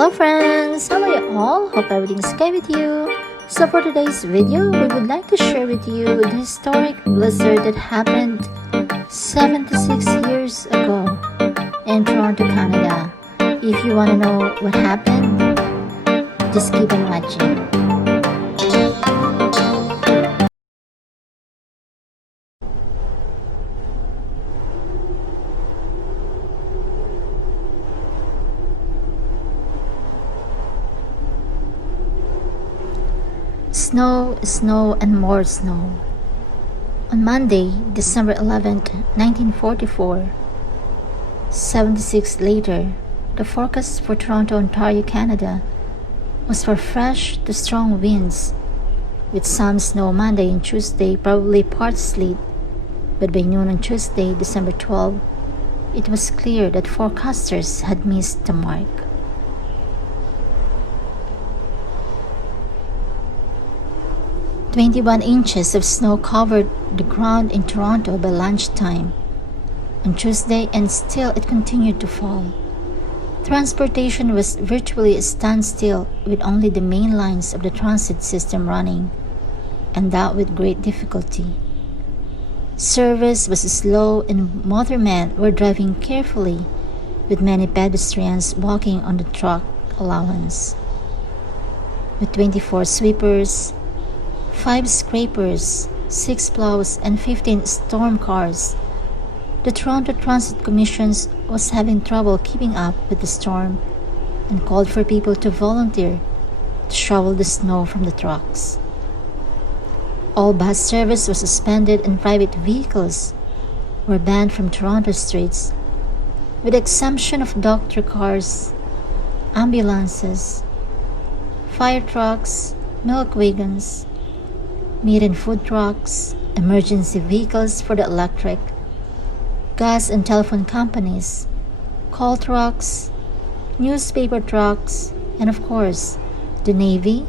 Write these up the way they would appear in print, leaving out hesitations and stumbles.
Hello friends! How are you all? Hope everything's okay with you. So for today's video, we would like to share with you the historic blizzard that happened 76 years ago in Toronto, Canada. If you want to know what happened, just keep on watching. Snow, snow, and more snow. On Monday, December 11th, 1944, 76 later, the forecast for Toronto, Ontario, Canada was for fresh to strong winds, with some snow Monday and Tuesday, probably part sleet, but by noon on Tuesday, December 12, it was clear that forecasters had missed the mark. "21 inches of snow covered the ground in Toronto by lunchtime on Tuesday, and still it continued to fall. Transportation was virtually a standstill, with only the main lines of the transit system running, and that with great difficulty. Service was slow, and motormen were driving carefully, with many pedestrians walking on the truck allowance. With 24 sweepers, 5 scrapers, 6 plows, and 15 storm cars, the Toronto Transit Commission was having trouble keeping up with the storm and called for people to volunteer to shovel the snow from the trucks. All bus service was suspended, and private vehicles were banned from Toronto streets, with the exemption of doctor cars, ambulances, fire trucks, milk wagons, meat and food trucks, emergency vehicles for the electric, gas and telephone companies, call trucks, newspaper trucks, and of course, the Navy,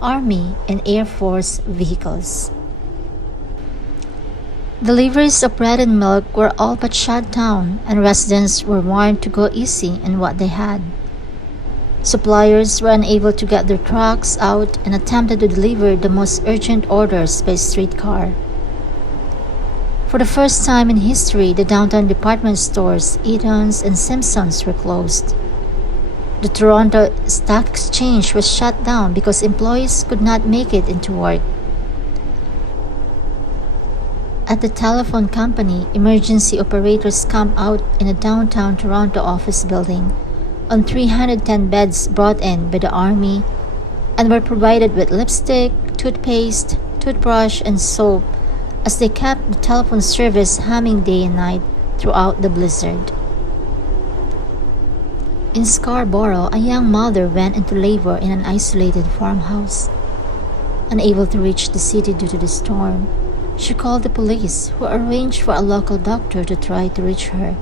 Army, and Air Force vehicles. Deliveries of bread and milk were all but shut down, and residents were warned to go easy in what they had. Suppliers were unable to get their trucks out and attempted to deliver the most urgent orders by streetcar. For the first time in history, the downtown department stores, Eaton's, and Simpsons were closed. The Toronto Stock Exchange was shut down because employees could not make it into work. At the telephone company, emergency operators camped out in a downtown Toronto office building on 310 beds brought in by the Army, and were provided with lipstick, toothpaste, toothbrush, and soap as they kept the telephone service humming day and night throughout the blizzard. In Scarborough, a young mother went into labor in an isolated farmhouse. Unable to reach the city due to the storm, she called the police, who arranged for a local doctor to try to reach her.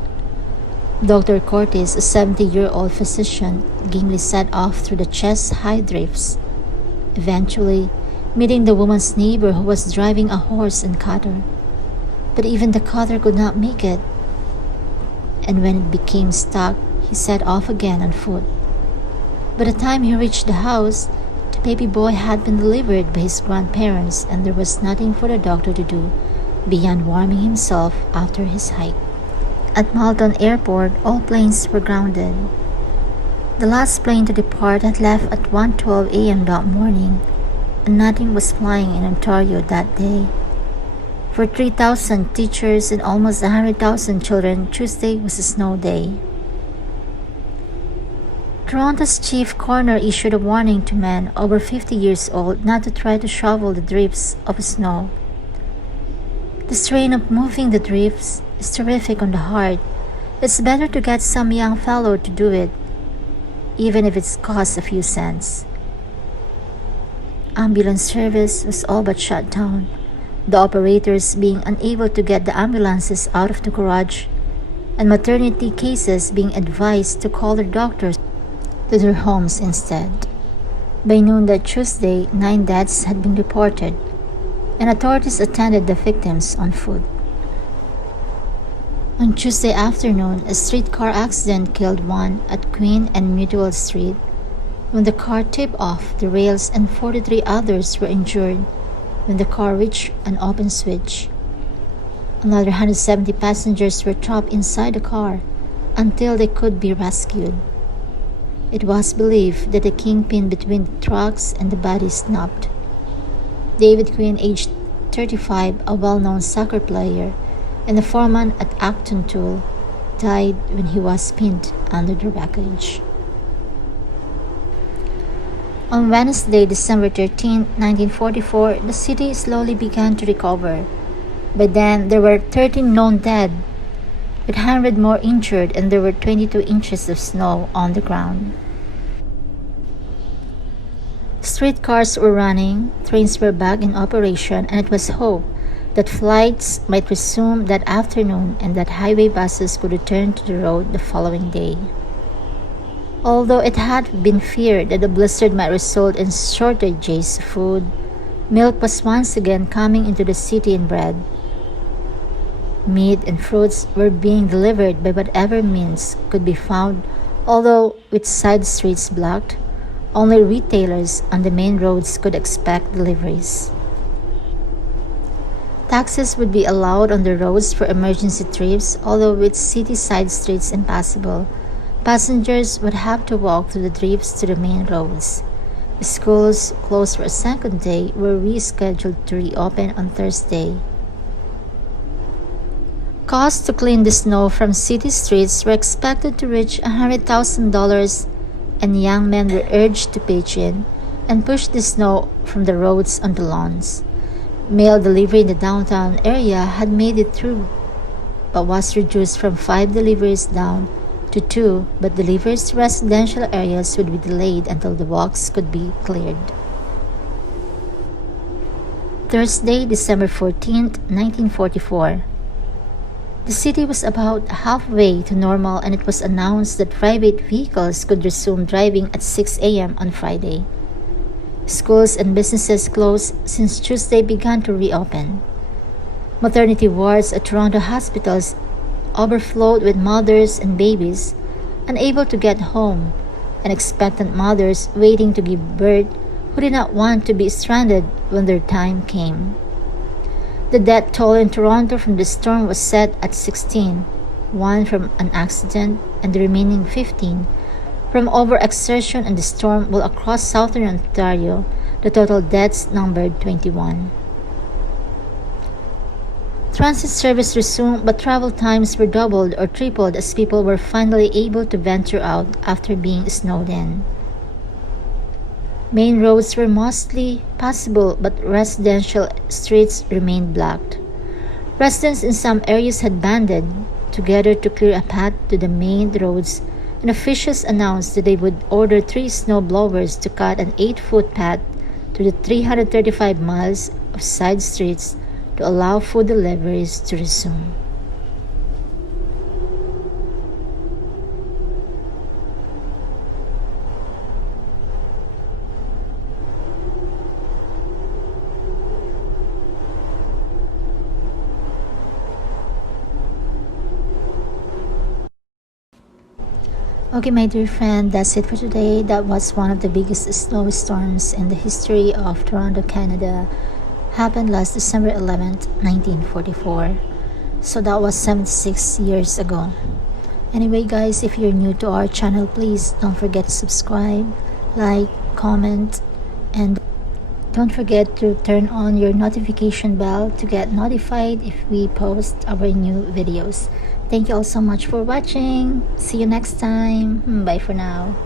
Dr. Cortes, a 70-year-old physician, gamely set off through the chest-high drifts, eventually meeting the woman's neighbor who was driving a horse and cutter. But even the cutter could not make it, and when it became stuck, he set off again on foot. By the time he reached the house, the baby boy had been delivered by his grandparents, and there was nothing for the doctor to do beyond warming himself after his hike. At Malton Airport, all planes were grounded. The last plane to depart had left at 1:12 a.m. that morning, and nothing was flying in Ontario that day. For 3,000 teachers and almost 100,000 children, Tuesday was a snow day. Toronto's chief coroner issued a warning to men over 50 years old not to try to shovel the drifts of snow. The strain of moving the drifts is terrific on the heart. It's better to get some young fellow to do it, even if it costs a few cents. Ambulance service was all but shut down, the operators being unable to get the ambulances out of the garage, and maternity cases being advised to call their doctors to their homes instead. By noon that Tuesday, 9 deaths had been reported, and authorities attended the victims on foot. On Tuesday afternoon, a streetcar accident killed one at Queen and Mutual Street when the car tipped off the rails and 43 others were injured when the car reached an open switch. Another 170 passengers were trapped inside the car until they could be rescued. It was believed that the kingpin between the trucks and the body snapped. David Quinn, aged 35, a well-known soccer player and a foreman at Acton Tool, died when he was pinned under the wreckage. On Wednesday, December 13, 1944, the city slowly began to recover. By then, there were 13 known dead, with 100 more injured, and there were 22 inches of snow on the ground. Streetcars were running, trains were back in operation, and it was hoped that flights might resume that afternoon and that highway buses could return to the road the following day. Although it had been feared that the blizzard might result in shortages of food, milk was once again coming into the city in bread. Meat and fruits were being delivered by whatever means could be found, although with side streets blocked, only retailers on the main roads could expect deliveries. Taxis would be allowed on the roads for emergency trips, although with city side streets impassable. Passengers would have to walk through the drifts to the main roads. Schools, closed for a second day, were rescheduled to reopen on Thursday. Costs to clean the snow from city streets were expected to reach $100,000, and young men were urged to pitch in and push the snow from the roads onto lawns. Mail delivery in the downtown area had made it through, but was reduced from 5 deliveries down to 2, but deliveries to residential areas would be delayed until the walks could be cleared. Thursday, December 14, 1944. The city was about halfway to normal, and it was announced that private vehicles could resume driving at 6 a.m. on Friday. Schools and businesses closed since Tuesday began to reopen. Maternity wards at Toronto hospitals overflowed with mothers and babies unable to get home, and expectant mothers waiting to give birth who did not want to be stranded when their time came. The death toll in Toronto from the storm was set at 16, 1 from an accident and the remaining 15 from overexertion and the storm, while across southern Ontario, the total deaths numbered 21. Transit service resumed, but travel times were doubled or tripled as people were finally able to venture out after being snowed in. Main roads were mostly passable, but residential streets remained blocked. Residents in some areas had banded together to clear a path to the main roads, and officials announced that they would order 3 snow blowers to cut an 8-foot path to the 335 miles of side streets to allow food deliveries to resume. Okay, my dear friend, that's it for today. That was one of the biggest snowstorms in the history of Toronto, Canada. Happened last December 11th, 1944. So that was 76 years ago. Anyway, guys, if you're new to our channel, please don't forget to subscribe, like, comment, and don't forget to turn on your notification bell to get notified if we post our new videos. Thank you all so much for watching. See you next time. Bye for now.